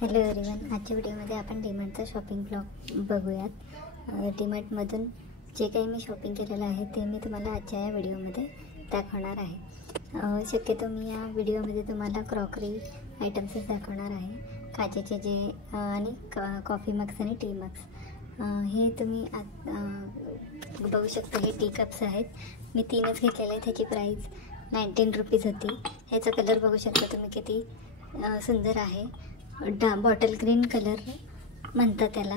Hello everyone, आजच्या व्हिडिओमध्ये आपण डीमार्टचा शॉपिंग ब्लॉग बघूयात. डीमार्टमधून जे काही मी शॉपिंग केलेलं आहे ते मी तुम्हाला आजच्या या व्हिडिओमध्ये दाखवणार आहे. शक्यतो मी या व्हिडिओमध्ये तुम्हाला क्रॉकरी आयटम्सच दाखवणार आहे. काचेचे जे आणि कॉफी मग्स आणि टी मग्स हे तुम्ही बघू शकता. हे टी कप्स आहेत. मी 3च घेतलेले आहेत. ह्याची प्राईस 19 रुपीज होती. ह्याचा कलर बघू शकता तुम्ही किती सुंदर आहे. बॉटल ग्रीन कलर म्हणतात त्याला.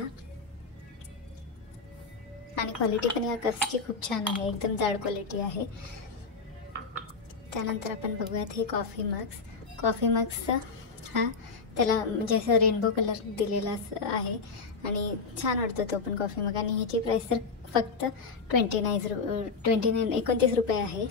आणि क्वालिटी पण या कप्सची खूप छान आहे. एकदम जाड क्वालिटी आहे. त्यानंतर आपण बघूयात हे कॉफी मग्स हा त्याला म्हणजे असं रेनबो कलर दिलेला आहे आणि छान वाटतो तो पण कॉफी मग. आणि ह्याची प्राईस तर फक्त 29 रुपये आहे.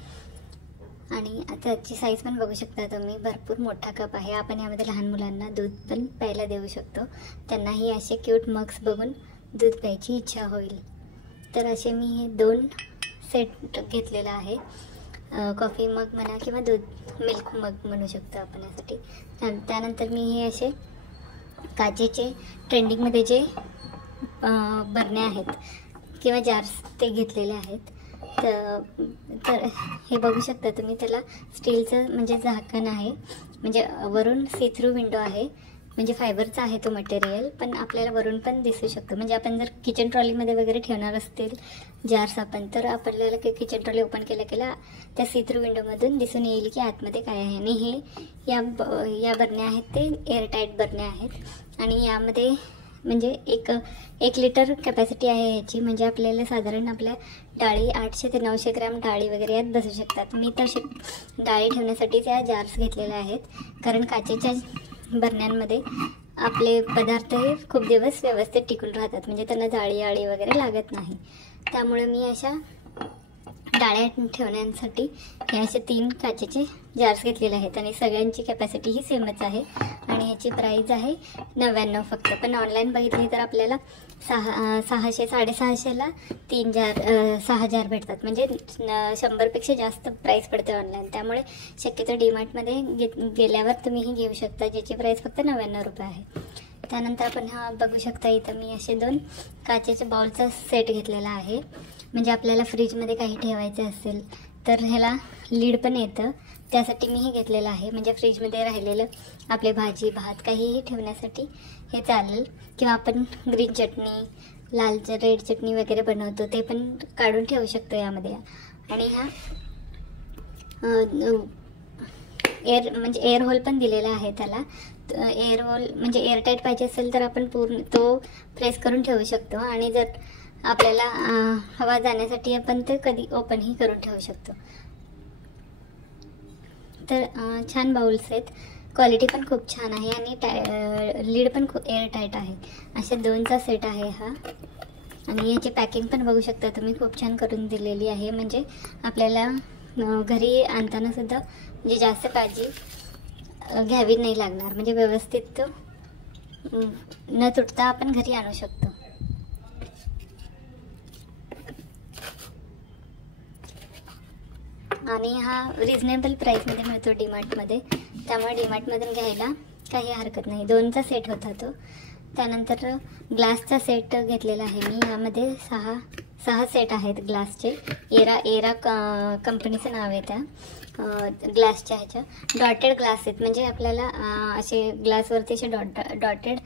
आणि त्याची साईज पण बघू शकता तुम्ही. भरपूर मोठा कप आहे. आपण यामध्ये लहान मुलांना दूध पण प्यायला देऊ शकतो. त्यांनाही असे क्यूट मग्स बघून दूध प्यायची इच्छा होईल. तर असे मी हे 2 सेट घेतलेला आहे. कॉफी मग म्हणा किंवा दूध मिल्क मग म्हणू शकतो आपण यासाठी. त्यानंतर मी हे असे काचेचे ट्रेंडिंगमध्ये जे बरण्या आहेत किंवा जार्स ते घेतलेले आहेत. तर हे बघू शकता तुम्ही. त्याला स्टीलचं म्हणजे झाकण आहे. म्हणजे वरून सी थ्रू विंडो आहे. म्हणजे फायबरचा आहे तो मटेरियल. पण आपल्याला वरून पण दिसू शकतो. म्हणजे आपण जर किचन ट्रॉलीमध्ये वगैरे ठेवणार असतील जार्स आपण, तर आपल्याला किचन ट्रॉली ओपन केल्या त्या सी थ्रू विंडोमधून दिसून येईल की आतमध्ये काय आहे. आणि हे या बरण्या आहेत ते एअरटाईट बरण्या आहेत. आणि यामध्ये म्हणजे एक लिटर कॅपॅसिटी आहे ह्याची. म्हणजे आपल्याला साधारण आपल्या डाळी 800 ते 900 ग्रॅम डाळी वगैरे यात बसू शकतात. मी तर डाळी ठेवण्यासाठीच या जार्स घेतलेल्या आहेत. कारण काचेच्या बरण्यांमध्ये आपले पदार्थ हे खूप दिवस व्यवस्थित टिकून राहतात. म्हणजे त्यांना जाळी वगैरे लागत नाही. त्यामुळे मी अशा डाळ्या ठेवण्यासाठी हे असे 3 काचेचे जार्स घेतलेले आहेत. आणि सगळ्यांची कॅपॅसिटी ही सेमच आहे. आणि ह्याची प्राईज आहे 99 फक्त. पण ऑनलाईन बघितली तर आपल्याला 600-650ला 6 जार भेटतात. म्हणजे 100पेक्षा जास्त प्राईस पडते ऑनलाईन. त्यामुळे शक्यतो डीमार्टमध्ये गेल्यावर तुम्ही ही घेऊ शकता, ज्याची प्राईस फक्त 99 रुपये आहे. त्यानंतर आपण हा बघू शकता. इथं मी असे 2 काचेच्या बाउलचा सेट घेतलेला आहे. म्हणजे आपल्याला फ्रीजमध्ये काही ठेवायचं असेल तर ह्याला लीड पण येतं. त्यासाठी मी हे घेतलेलं आहे. म्हणजे फ्रीजमध्ये राहिलेलं आपले भाजी भात काहीही ठेवण्यासाठी हे चालेल. किंवा आपण ग्रीन चटणी रेड चटणी वगैरे बनवतो ते पण काढून ठेवू शकतो यामध्ये. आणि हा एअर होल पण दिलेला आहे त्याला. एअर होल म्हणजे एअरटाईट पाहिजे असेल तर आपण पूर्ण तो प्रेस करून ठेवू शकतो. आणि जर आपल्याला हवा जाण्यासाठी आपण ते कधी ओपनही करून ठेवू शकतो. तर छान बाउल्स आहेत. क्वालिटी पण खूप छान आहे. आणि लीड पण खूप एअरटाईट आहे. अशा 2चा सेट आहे हा. आणि याची पॅकिंग पण बघू शकता तुम्ही. खूप छान करून दिलेली आहे. म्हणजे आपल्याला घरी आणताना सुद्धा म्हणजे जास्त काळजी घ्यावी नाही लागणार. म्हणजे व्यवस्थित न तुटता आपण घरी आणू शकतो. आणि हा रिजनेबल प्राईसमध्ये मिळतो डीमार्टमध्ये. त्यामुळे डीमार्टमधून घ्यायला काही हरकत नाही. 2चा सेट होता तो. त्यानंतर ग्लासचा सेट घेतलेला आहे मी. यामध्ये 6 सेट आहेत ग्लासचे. एरा कंपनीचं नाव आहे त्या ग्लासच्या. ह्याच्या डॉटेड ग्लास आहेत. म्हणजे आपल्याला असे ग्लासवरती असे डॉटेड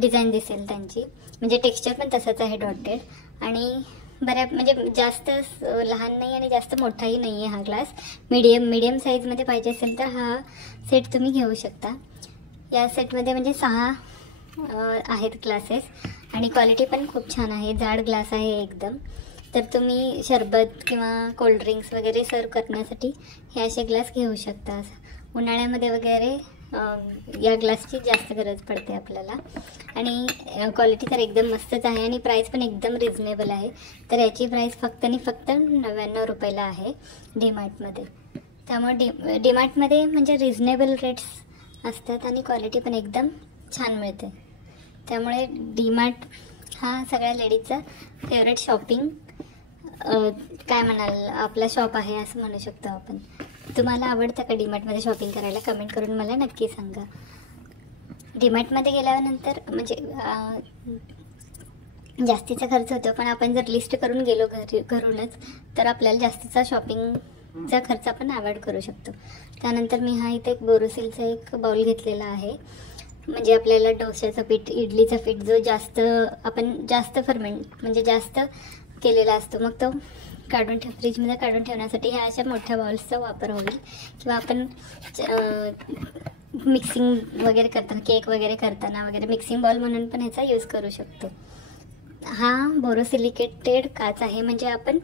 डिझाईन दिसेल त्यांची. म्हणजे टेक्स्चर पण तसंच आहे डॉटेड. आणि म्हणजे जास्त लहान नाही आणि जास्त मोठाही नाही आहे हा ग्लास. मीडियम साईजमध्ये पाहिजे असेल तर हा सेट तुम्ही घेऊ शकता. या सेटमध्ये म्हणजे 6 आहेत ग्लासेस. आणि क्वालिटी पण खूप छान आहे. जाड ग्लास आहे एकदम. तर तुम्ही सरबत किंवा कोल्ड्रिंक्स वगैरे सर्व करण्यासाठी हे असे ग्लास घेऊ शकता. उन्हाळ्यामध्ये वगैरे या ग्लासची जास्त गरज पडते आपल्याला. आणि क्वालिटी तर एकदम मस्तच आहे. आणि प्राईस पण एकदम रिजनेबल आहे. तर याची प्राईस फक्त 99 रुपयाला आहे डीमार्टमध्ये. त्यामुळे डीमार्टमध्ये म्हणजे रिजनेबल रेट्स असतात आणि क्वालिटी पण एकदम छान मिळते. त्यामुळे डीमार्ट हा सगळ्या लेडीजचा फेवरेट शॉपिंग काय म्हणाल आपला शॉप आहे असं म्हणू शकतो आपण. तुम्हाला आवडतं का डीमार्टमध्ये शॉपिंग करायला? कमेंट करून मला नक्की सांगा. डीमार्टमध्ये गेल्यानंतर म्हणजे जास्तीचा खर्च होतो, पण आपण जर लिस्ट करून गेलो घरूनच तर आपल्याला जास्तीचा शॉपिंगचा खर्च आपण अवॉइड करू शकतो. त्यानंतर मी हा इथे एक बोरोसिलचा एक बाउल घेतलेला आहे. म्हणजे आपल्याला डोश्याचं पीठ, इडलीचं पीठ जो जास्त फर्मेंट म्हणजे जास्त केलेला असतो, मग तो फ्रीजमध्ये काढून ठेवण्यासाठी ह्या अशा मोठ्या बाउल्सचा वापर होईल. किंवा आपण मिक्सिंग वगैरे करताना, केक वगैरे करताना वगैरे मिक्सिंग बाउल म्हणून पण ह्याचा यूज करू शकतो. हा बोरोसिलिकेटेड काच आहे, म्हणजे आपण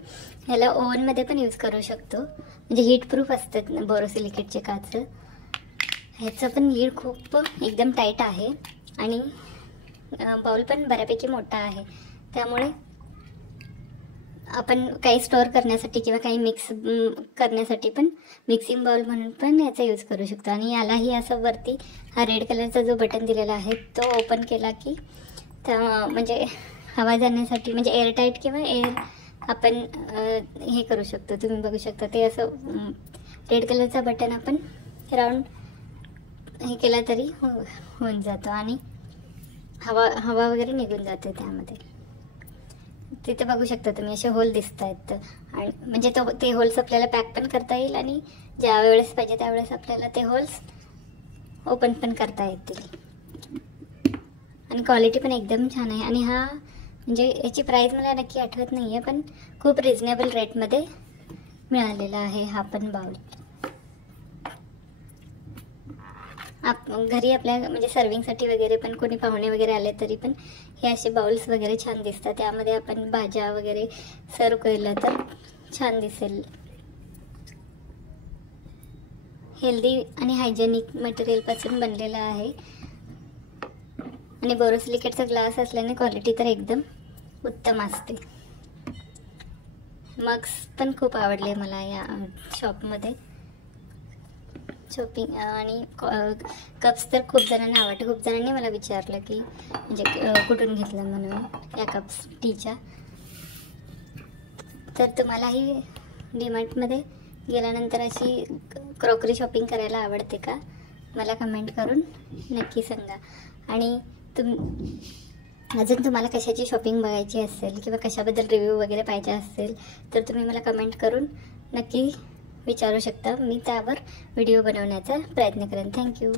ह्याला ओव्हनमध्ये पण यूज करू शकतो. म्हणजे हीट प्रूफ असतात ना बोरोसिलिकेटचे काच. ह्याचं पण लीड खूप एकदम टाईट आहे आणि बाउल पण बऱ्यापैकी मोठा आहे. त्यामुळे आपण काही स्टोअर करण्यासाठी किंवा काही मिक्स करण्यासाठी पण मिक्सिंग बाउल म्हणून पण याचा यूज करू शकतो. आणि यालाही असं वरती हा रेड कलरचा जो बटन दिलेला आहे तो ओपन केला की म्हणजे हवा जाण्यासाठी, म्हणजे एअरटाईट किंवा एअर आपण हे करू शकतो. तुम्ही बघू शकता ते असं रेड कलरचा बटन आपण राऊंड हे केला तरी होऊन जातो आणि हवा वगैरे निघून जाते त्यामध्ये. तिथे बघू शकता तुम्ही असे होल दिसत आहेत. आणि म्हणजे ते होल्स आपल्याला पॅक पण करता येईल आणि ज्या वेळेस पाहिजे त्यावेळेस आपल्याला ते होल्स ओपन पण करता येतील. आणि क्वालिटी पण एकदम छान आहे. आणि हा म्हणजे याची प्राईस मला नक्की आठवत नाही आहे, पण खूप रिजनेबल रेटमध्ये मिळालेला आहे हा पण बाउल. घरी आपल्या म्हणजे सर्विंगसाठी वगैरे पण कोणी पाहुणे वगैरे आले तरी पण हे असे बाउल्स वगैरे छान दिसतात. त्यामध्ये आपण भाज्या वगैरे सर्व केलं तर छान दिसेल. हेल्दी आणि हायजेनिक मटेरियलपासून बनलेला आहे आणि बोरोसिलिकेटचा ग्लास असल्याने क्वालिटी तर एकदम उत्तम असते. मग्स पण खूप आवडले मला या शॉपमध्ये. शॉपिंग आणि कप्स तर खूप जणांना आवडते. खूप जणांनी मला विचारलं की म्हणजे कुठून घेतलं म्हणून या कप्स टीच्या. तर तुम्हालाही डीमार्टमध्ये गेल्यानंतर अशी क्रॉकरी शॉपिंग करायला आवडते का, मला कमेंट करून नक्की सांगा. आणि अजून तुम्हाला कशाची शॉपिंग बघायची असेल किंवा कशाबद्दल रिव्ह्यू वगैरे पाहिजे असेल तर तुम्ही मला कमेंट करून नक्की विचारू शकता. मी त्यावर व्हिडिओ बनवण्याचा प्रयत्न करेन. थँक्यू.